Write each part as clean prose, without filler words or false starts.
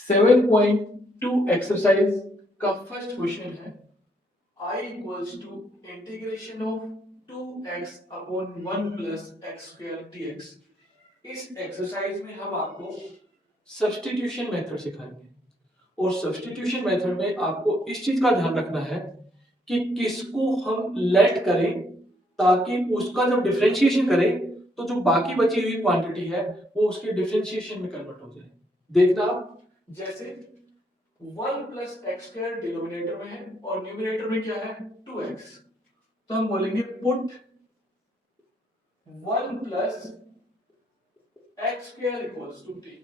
7.2 exercise का first question है I equals to integration of 2x upon 1 plus x square dx। इस exercise में हम आपको सब्स्टिट्यूशन मेथड सिखाएंगे और सब्स्टिट्यूशन मेथड में आपको इस चीज का ध्यान रखना है कि किसको हम लेट करें ताकि उसका जब डिफरेंशिएशन करें तो जो बाकी बची हुई क्वांटिटी है वो उसके डिफरेंशिएशन में कन्वर्ट हो जाए। देखना जैसे 1 प्लस एक्स स्क्वायर डिनोमिनेटर में है और न्यूमिनेटर में क्या है 2x, तो हम बोलेंगे put 1 plus x square equals to t.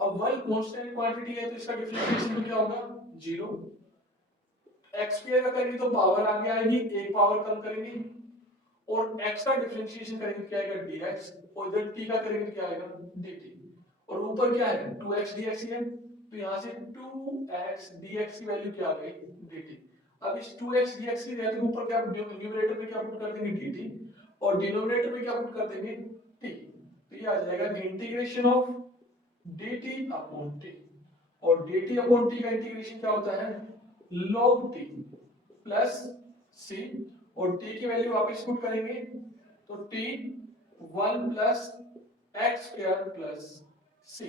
अब 1 कांस्टेंट क्वांटिटी है तो इसका डिफरेंशिएशन में क्या होगा 0। एक्स स्क्वायर का करेंगे तो पावर आगे आएगी, एक पावर कम करेंगे और x का डिफरेंशिएशन करेंगे क्या आएगा dx और इधर t का करेंगे क्या आएगा dt। और ऊपर क्या है 2x dx ही है तो यहाँ से 2x dx की वैल्यू क्या आ गई dt। अब इस 2x dx की वैल्यू ऊपर क्या न्यूमरेटर में क्या पुट कर देंगे dt और डिनोमिनेटर में क्या पुट कर देंगे t। तो ये आ जाएगा integration of dt upon t और dt अपॉन t का इंटीग्रेशन क्या होता है log t प्लस c और t की वैल्यू वापस पुट करेंगे तो t 1 plus x square plus c।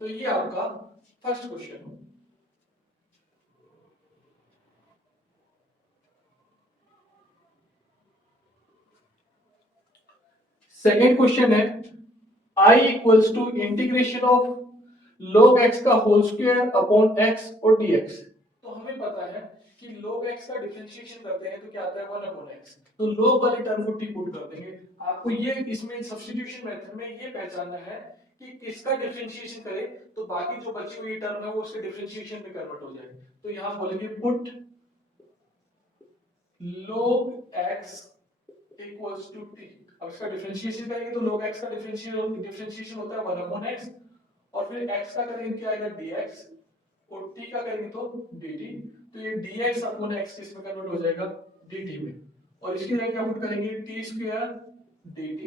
तो ये आपका फर्स्ट क्वेश्चन है। सेकेंड क्वेश्चन है I equals to integration of log x का होल स्क्वायर अपॉन x और dx। तो हमें पता है कि log x का डिफरेंशिएशन करते हैं तो क्या आता है 1 अपॉन x, तो log वाली टर्म को t पुट कर देंगे। आपको ये इसमें सब्स्टिट्यूशन मेथड में ये पहचानना है कि किसका डिफरेंशिएशन करें तो बाकी जो बची हुई टर्म है वो उसके डिफरेंशिएशन में कन्वर्ट हो जाए। तो यहां बोलेंगे put log x equals to t। अब इसका डिफरेंशिएशन करेंगे तो log x का डिफरेंशिएशन होता है 1 अपॉन x और फिर x का करेंगे क्या आएगा dx और t का करेंगे तो dt। तो ये dx अपॉन x किसमें कन्वर्ट हो जाएगा dt में और इसकी जगह क्या पुट करेंगे t स्क्वायर dt।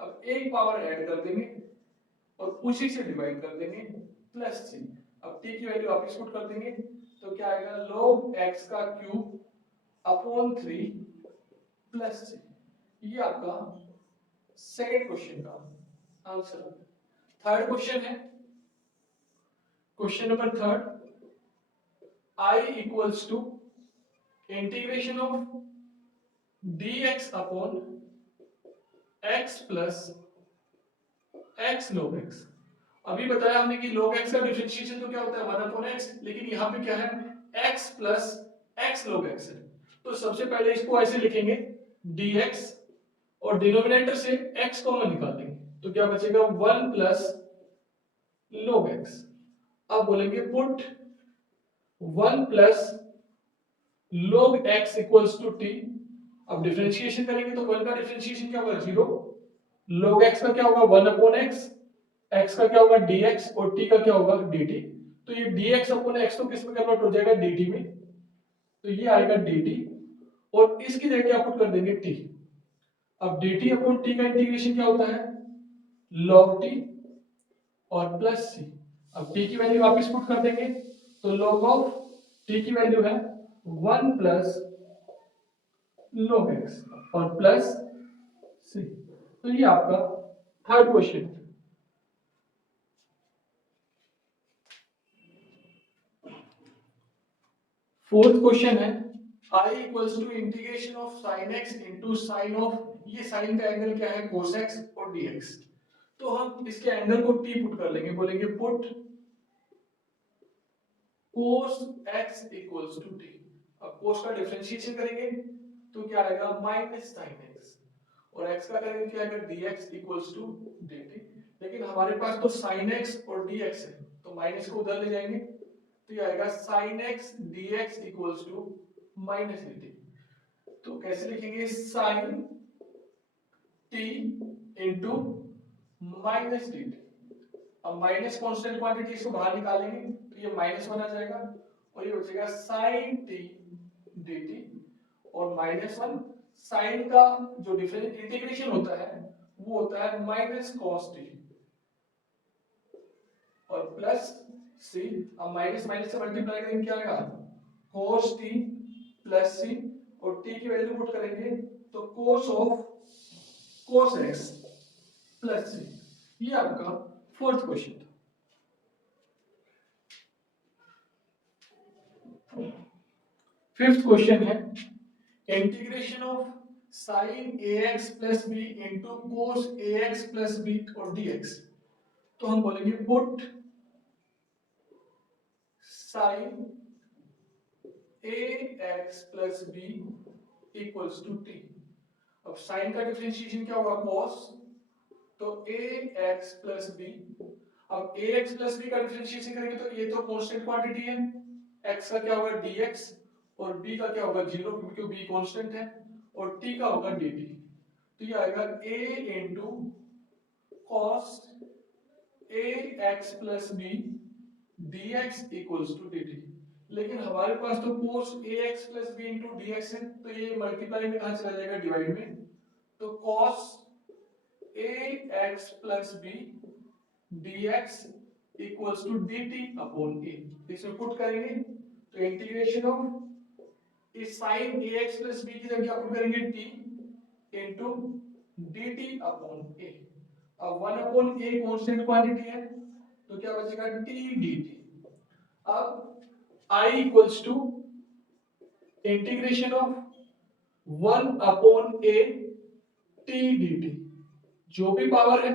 अब एक पावर ऐड कर देंगे और उसी से डिवाइड कर देंगे प्लस c। अब t की वैल्यू वापस पुट कर देंगे तो क्या आएगा log x का क्यूब अपॉन 3 प्लस c। ये आपका सेकंड क्वेश्चन का आंसर। थर्ड क्वेश्चन है question number third I equals to integration of dx upon x plus x log x। अभी बताया हमने कि log x का डिफरेंशिएशन तो क्या होता है 1 अपॉन x, लेकिन यहाँ पे क्या है x plus x log x है। तो सबसे पहले इसको ऐसे लिखेंगे dx और डिनोमिनेटर से x कॉमन निकाल देंगे तो क्या बचेगा 1 प्लस log x। अब बोलेंगे put 1 plus log x equals to t। अब डिफरेंशिएशन करेंगे तो 1 का डिफरेंशिएशन क्या होगा 0, log x का क्या होगा 1 अपॉन x, x का क्या होगा dx और t का क्या होगा dt। तो ये dx अपॉन x तो किस में कन्वर्ट हो जाएगा dt में, तो ये आएगा dt और इसकी जगह क्या पुट कर देंगे t। अब dt अपॉन t का इंटीग्रेशन क्या होता है log t और प्लस c। अब t की वैल्यू वापस पुट कर देंगे तो log ऑफ t की वैल्यू है 1 प्लस log x और प्लस c। तो ये आपका थर्ड क्वेश्चन। फोर्थ क्वेश्चन है I equals to integration of sin x into sin of, ये sin का एंगल क्या है cos x और dx। तो हम इसके एंगल को t पुट कर लेंगे, बोलेंगे put cos x equals to t। अब cos का डिफरेंशिएशन करेंगे तो क्या आएगा माइनस sin x और x का करेंगे क्या आएगा dx इक्वल्स टू dt। लेकिन हमारे पास तो sin x और dx है तो माइनस को उधर ले जाएंगे तो ये आएगा sin x dx equals to minus dt। तो कैसे लिखेंगे sin t into minus dt। अब माइनस कांस्टेंट क्वांटिटी इसको बाहर निकालेंगे तो ये माइनस वन आ जाएगा और ये बचेगा sin t dt और माइनस वन। साइन का जो डिफरेंस इंटीग्रेशन होता है वो होता है माइनस cos t और प्लस सी। अब माइनस माइनस से मल्टीप्लाई करेंगे क्या आएगा, cos t प्लस सी, और t की वैल्यू पुट करेंगे तो cos of cos x plus C. ये आपका फोर्थ क्वेश्चन था। फिफ्थ क्वेश्चन है integration of sine ax plus B into cos ax plus B और dx। तो हम बोलेंगे put sine ax plus B equals to t। अब साइन का डिफरेंशिएशन क्या होगा, cos, तो ax प्लस बी। अब ax प्लस बी का डिफरेंशिएशन करेंगे तो ये तो कांस्टेंट क्वांटिटी है, x का क्या होगा dx, और b का क्या होगा 0 क्योंकि b कांस्टेंट है, और t का होगा dt। तो ये आएगा a into cos ax plus B dx equals to dt। लेकिन हमारे पास तो cos ax plus B into dx है, तो ये मल्टीप्लाई में कहाँ चला जाएगा, डिवाइड में। तो cos ax plus B dx equals to dt upon a। इसमें पुट करेंगे तो इंटीग्रेशन ऑफ इस sin ax प्लस b की जगह पुट करेंगे t into dt upon a। अब 1 अपॉन a कांस्टेंट क्वांटिटी है, तो क्या बचेगा t dt। अब I equals to integration of 1 upon a t dt। जो भी पावर है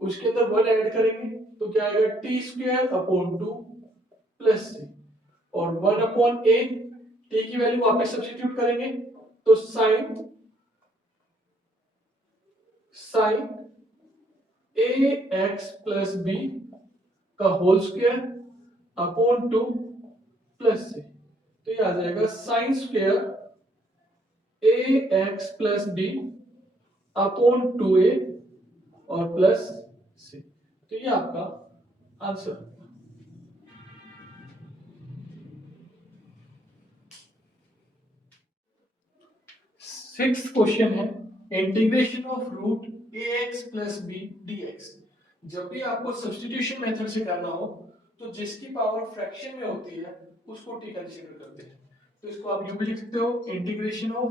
उसके अंदर 1 ऐड करेंगे तो क्या आएगा T square upon 2 plus C, और 1 अपॉन a t की वैल्यू वापस सब्स्टिट्यूट करेंगे तो sine A X plus B का whole square upon 2 plus C. तो ये आ जाएगा sine square A X plus B upon 2a और प्लस सी। तो ये आपका आंसर। सिक्स्थ क्वेश्चन है integration of root ax plus B dx। जब भी आपको सब्स्टिट्यूशन मेथड से करना हो तो जिसकी पावर फ्रैक्शन में होती है उसको t कंसीडर करते हैं। तो इसको आप यूं भी लिख सकते हो integration of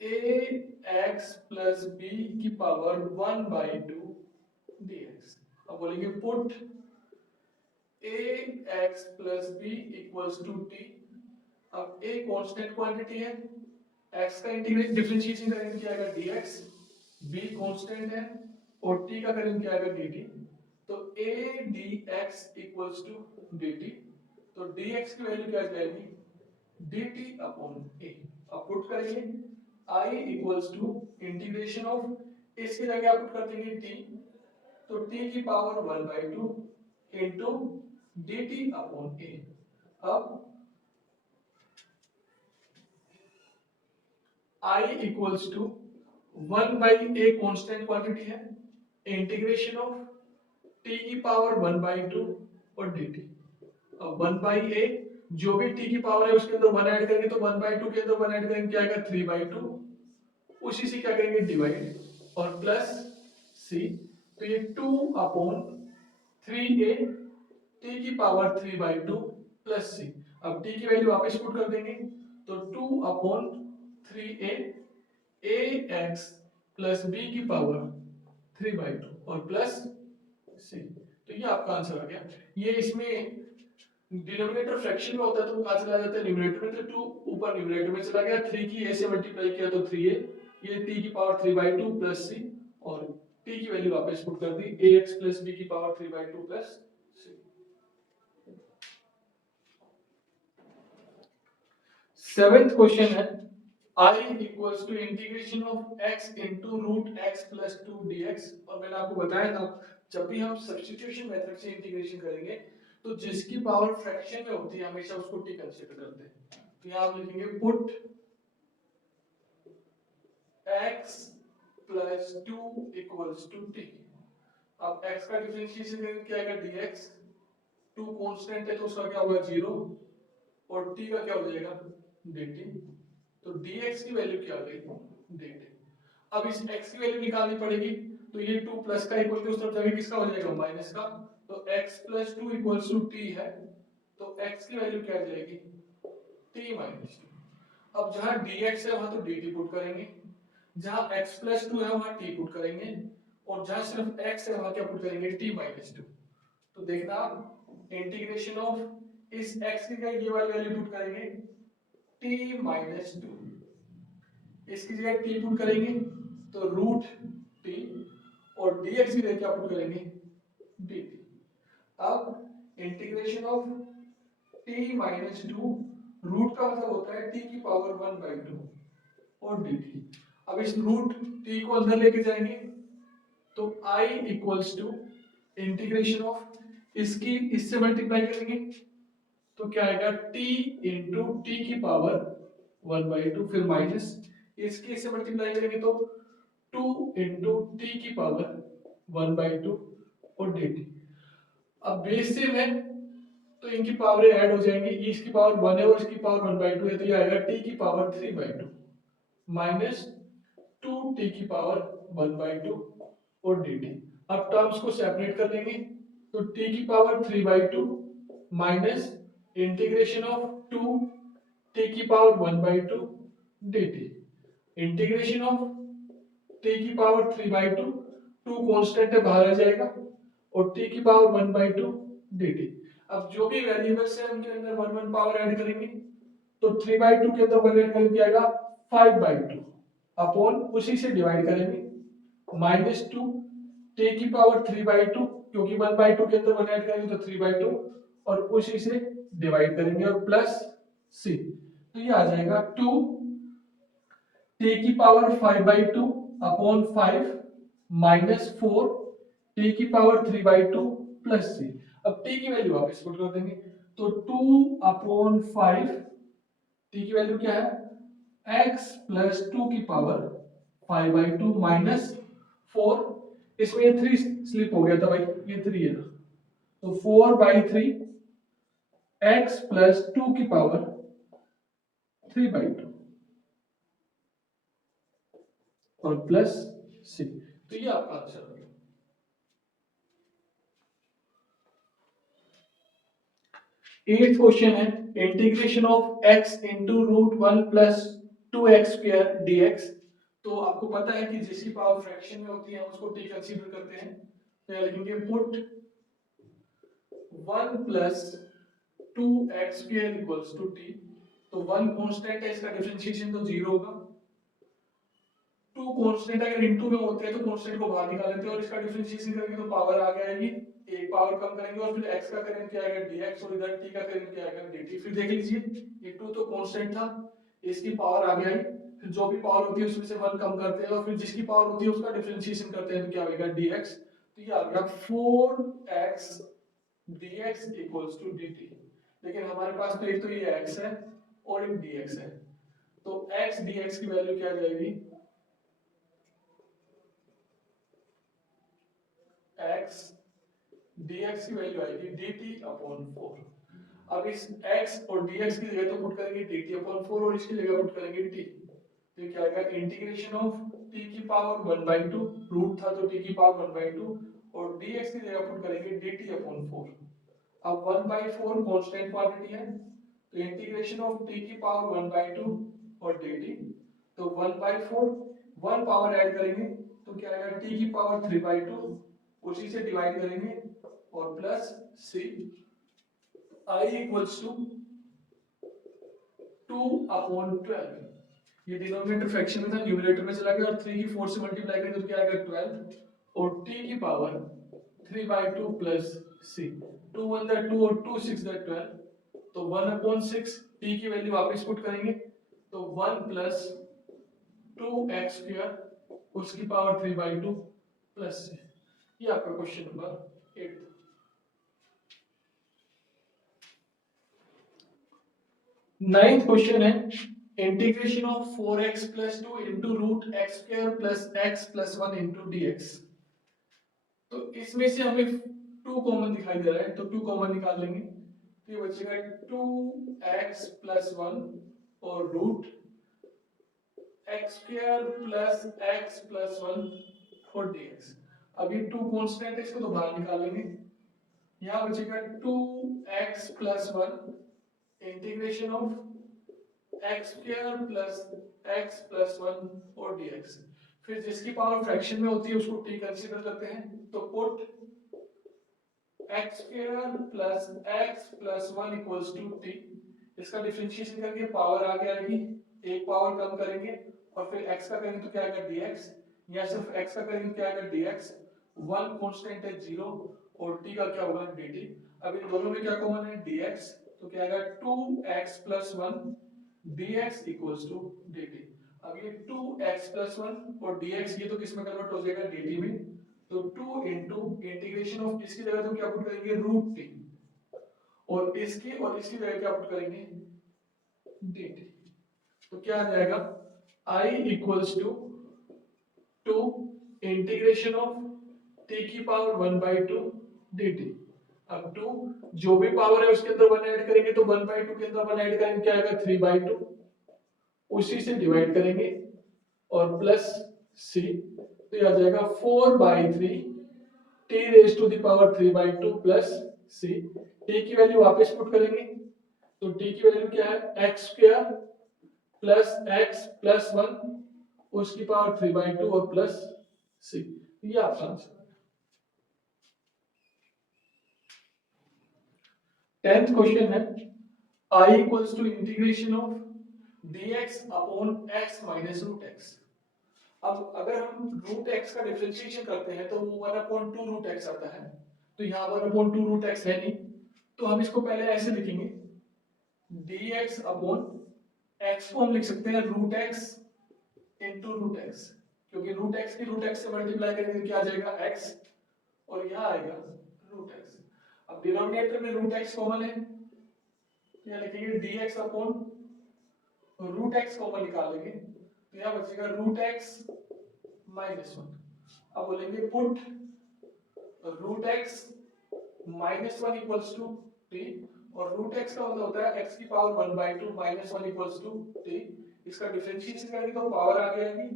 ax plus b की पावर 1/2 dx। अब बोलेंगे put ax plus b equals to t। अब a कांस्टेंट क्वांटिटी है, x का इंटीग्रेट डिफरेंशिएशन करेंगे क्या आएगा dx, b कांस्टेंट है और t का करेंगे क्या आएगा dt। तो a dx equals to dt। तो dx की वैल्यू क्या आ जाएगी dt अपॉन a। अब पुट करेंगे I equals to integration of इसकी जगह आप पुट कर देंगे t, तो t की power 1/2 into dt upon a। अब I equals to 1/a constant quantity है, इंटीग्रेशन ऑफ t की पावर 1/2 और dt। अब 1/a जो भी t की पावर है उसके अंदर 1 ऐड करेंगे तो 1/2 के अंदर 1 ऐड करेंगे क्या आएगा 3/2, उसी से क्या करेंगे डिवाइड और प्लस c। तो ये 2 अपॉन 3a t की पावर 3/2 प्लस c। अब t की वैल्यू वापस पुट कर देंगे तो 2 upon 3a ax plus b की पावर 3/2 और प्लस c। तो ये आपका आंसर आ गया। ये इसमें डिनोमिनेटर फ्रैक्शन में होता है तो वो कहाँ चला जाता है न्यूमरेटर में, तो 2 ऊपर न्यूमरेटर में चला गया, 3 की a से मल्टीप्लाई किया तो 3a, ये t की पावर 3/2 प्लस c, और t की वैल्यू वापस पुट कर दी ax प्लस b की power 3/2 plus c। Seventh question है I equals to integration of x into root x plus 2 dx। और मैंने आपको बताया था जब भी हम सब्स्टिट्यूशन मेथड से इंटीग्रेशन करेंगे तो जिसकी पावर फ्रैक्शन में होती है हमेशा उसको t कंसीडर करते हैं। तो यहाँ आप लिखेंगे put x plus 2 equals to t। अब x का डिफरेंशिएशन करेंगे क्या आएगा dx, 2 कांस्टेंट है तो उसका क्या होगा 0 और t का क्या हो जाएगा dt। तो dx की वैल्यू क्या आ गई dt। अब इस x की वैल्यू निकालनी पड़ेगी तो ये 2 प्लस का इक्वल टू उस तरफ जाके किसका हो जाएगा माइनस का, तो x plus 2 equals to t है, तो x की वैल्यू क्या आ जाएगी t माइनस 2। अब जहां dx है वहां तो dt पुट करेंगे, जहां x प्लस 2 है वहां t पुट करेंगे, और जहां सिर्फ x है वहां क्या पुट करेंगे t माइनस 2। तो देखना आप इंटीग्रेशन ऑफ इस x की जगह ये वाली वैल्यू पुट करेंगे t माइनस 2, इसकी जगह t पुट करेंगे तो रूट t, और dx की जगह क्या पुट करेंगे dt। अब integration of t minus 2, root का मतलब होता है t की पावर 1/2 और dt। अब इस रूट t को अंदर लेके जाएंगे तो I equals to integration of इसकी इससे मल्टीप्लाई करेंगे तो क्या आएगा t इंटू टी की पावर 1/2, फिर माइनस इसकी इससे मल्टीप्लाई करेंगे तो 2 इंटू टी की पावर 1/2 और dt। अब बेस सेम है तो इनकी पावर ऐड हो जाएंगी, ये इसकी पावर 1 है और इसकी पावर 1/2 है, तो ये आएगा t की पावर 3/2 माइनस 2t की पावर 1/2 और dt। अब टर्म्स को सेपरेट कर देंगे तो t की power 3/2 minus integration of 2 t की power 1/2 dt। Integration of t की पावर 3/2, 2 कांस्टेंट है बाहर आ जाएगा, और t की पावर 1/2 dt। अब जो भी वेरिएबल्स है उनके अंदर 1 पावर ऐड करेंगे तो 3/2 के अंदर 1 ऐड करेंगे क्या आएगा 5/2 अपॉन उसी से डिवाइड करेंगे माइनस 2 t की पावर 3/2, क्योंकि 1/2 के अंदर 1 ऐड करेंगे तो 3/2 और उसी से डिवाइड करेंगे और प्लस c, तो ये आ जाएगा 2 t की पावर 5/2 अपॉन 5 माइनस 4 t की पावर 3/2 प्लस c। अब t की वैल्यू वापस पुट कर देंगे तो 2 अपॉन 5, t की वैल्यू क्या है x प्लस 2 की पावर 5/2 माइनस 4, इसमें ये 3 स्लिप हो गया था भाई, ये 3 है तो 4/3 x प्लस 2 की पावर 3/2 और प्लस c, तो ये आपका आंसर हो गया। 8th क्वेश्चन है integration of x into root 1 plus 2x square dx। तो आपको पता है कि जिसकी पावर फ्रैक्शन में होती है उसको t कंसीडर करते हैं, तो यहाँ लिखेंगे put 1 plus 2x square equals to t। तो 1 कांस्टेंट है, इसका डिफरेंशिएशन तो 0 होगा, 2 कांस्टेंट अगर इनटू में होते हैं तो कांस्टेंट को बाहर निकाल लेते हैं और इसका डिफरेंशिएशन करेंगे तो पावर आ जाएगी, एक पावर कम करेंगे और फिर x का करेंगे क्या आएगा dx और इधर t का करेंगे क्या आएगा dt। फिर देख लीजिए ये 2 तो कांस्टेंट था, इसकी पावर आ गई, फिर जो भी पावर होती है उसमें से 1 कम करते हैं और फिर जिसकी पावर होती है उसका डिफरेंशिएशन करते हैं तो क्या होगा dx। तो ये आ गया 4x dx equals to dt। लेकिन हमारे पास तो एक तो ये x है और एक dx है, तो x dx की वैल्यू क्या आ जाएगी x dx की वैल्यू आएगी dt अपॉन 4। अब इस x और dx की जगह तो पुट करेंगे dt अपॉन 4 और इसकी जगह पुट करेंगे t, तो क्या आएगा इंटीग्रेशन ऑफ t की पावर 1/2, रूट था तो t की पावर 1/2 और dx की जगह पुट करेंगे dt अपॉन 4। अब 1/4 कांस्टेंट क्वांटिटी है तो इंटीग्रेशन ऑफ t की पावर 1/2 और dt, तो 1/4 1 पावर ऐड करेंगे तो क्या आएगा t की पावर 3/2, उसी से डिवाइड करेंगे और plus c। I equals to 2/12, ये डिनोमिनेटर फ्रैक्शन में था न्यूमरेटर में चला गया और 3 की 4 से मल्टीप्लाई करेंगे तो क्या आएगा 12 और t की पावर 3/2 प्लस c, 2 1 दैट 2 और 2 6 दैट 12, तो 1/6 t की वैल्यू वापस पुट करेंगे तो 1 प्लस 2x स्क्वायर उसकी पावर 3/2 प्लस c। ये आपका क्वेश्चन नंबर 8। नाइन्थ क्वेश्चन है integration of 4x plus 2 into root x square plus x plus 1 into dx। तो इसमें से हमें 2 कॉमन दिखाई दे रहा है तो 2 कॉमन निकाल लेंगे तो ये बचेगा 2x प्लस 1 और root x square plus x plus 1 और dx। अभी 2 कांस्टेंट है, इसको तो बाहर निकाल लेंगे। यहाँ बचेगा 2x plus 1 integration of x square plus x plus 1 और dx। फिर जिसकी पावर फ्रैक्शन में होती है उसको t कंसीडर करते हैं, तो put x square plus x plus 1 equals to t। इसका डिफरेंशिएशन करके पावर आगे आएगी, एक पावर कम करेंगे और फिर x का करेंगे तो क्या आएगा dx, या सिर्फ x का करेंगे तो क्या आएगा dx। वन कांस्टेंट है 0 और t का क्या होगा dt। अब इन दोनों में क्या कॉमन है dx, तो क्या आएगा 2x plus 1 dx equals to dt। अब ये 2x प्लस 1 और dx ये तो किस में कन्वर्ट हो जाएगा dt में, तो 2 इंटू इंटीग्रेशन ऑफ इसकी जगह तो क्या पुट करेंगे रूट टी, और इसकी जगह क्या पुट करेंगे dt। तो क्या आ जाएगा I equals to 2 integration of t की पावर 1 बाई 2 dt। अब 2 जो भी पावर है उसके अंदर 1 ऐड करेंगे तो 1 बाई 2 के अंदर 1 ऐड करेंगे क्या आएगा 3 बाई 2, उसी से डिवाइड करेंगे और प्लस c, तो ये आ जाएगा 4 by 3 t raise to the power 3 by 2 plus c। t की वैल्यू वापस पुट करेंगे तो t की वैल्यू क्या है x square plus x plus 1 उसकी पावर 3 बाई 2 और प्लस c। ये आपका आंसर है। 10th क्वेश्चन है I equals to integration of dx upon x minus root x। अब अगर हम रूट x का डिफरेंशिएशन करते हैं तो वो 1 अपॉन 2 रूट x आता है, तो यहाँ 1 अपॉन 2 रूट x है नहीं, तो हम इसको पहले ऐसे लिखेंगे dx अपॉन x को हम लिख सकते हैं root x into root x, क्योंकि रूट x की रूट x से मल्टीप्लाई करेंगे तो क्या आ जाएगा x और यहाँ आएगा रूट x। अब डिनोमिनेटर में रूट x कॉमन है, यहाँ लिखेंगे dx अपॉन रूट x कॉमन निकाल लेंगे तो यहाँ बचेगा रूट x माइनस 1। अब बोलेंगे put root x minus 1 equals to t, और रूट x का मतलब होता है x की power 1 by 2 minus 1 equals to t। इसका डिफरेंशिएशन करेंगे तो पावर आ जाएगी,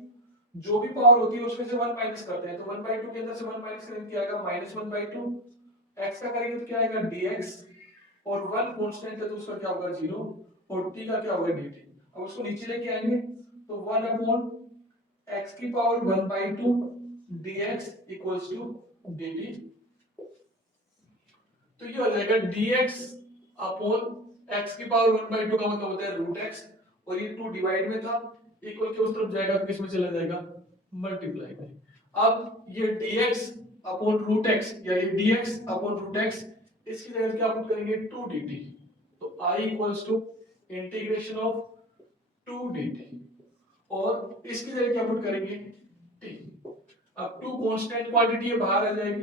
जो भी पावर होती है उसमें से 1 माइनस करते हैं तो 1 बाई 2 के अंदर से 1 माइनस करेंगे क्या आएगा माइनस 1 बाई 2, x का करेंगे तो क्या आएगा dx, और 1 कांस्टेंट है तो उसका क्या होगा 0 और t का क्या होगा dt। अब उसको नीचे लेके आएंगे तो 1 अपॉन x की power 1 by 2 dx equals to dt। तो ये हो जाएगा dx अपॉन x की पावर 1 बाई 2 का मतलब होता है रूट x, और ये 2 डिवाइड में था, इक्वल के उस तरफ जाएगा तो किस में चला जाएगा मल्टीप्लाई में। अब ये dx अपॉन रूट x या ये dx अपॉन रूट x, इसकी जगह क्या पुट करेंगे 2 dt, तो I equals to integration of 2 dt, और इसकी जगह क्या पुट करेंगे t। अब 2 कांस्टेंट क्वांटिटी है बाहर आ जाएगी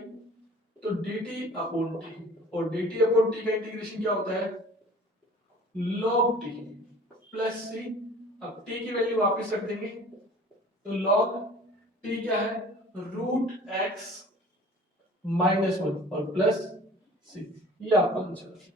तो dt अपॉन t, और dt अपॉन t का इंटीग्रेशन क्या होता है log t प्लस c। अब t की वैल्यू वापस रख देंगे तो log t क्या है रूट x माइनस 1 और प्लस c। ये आपका आंसर है।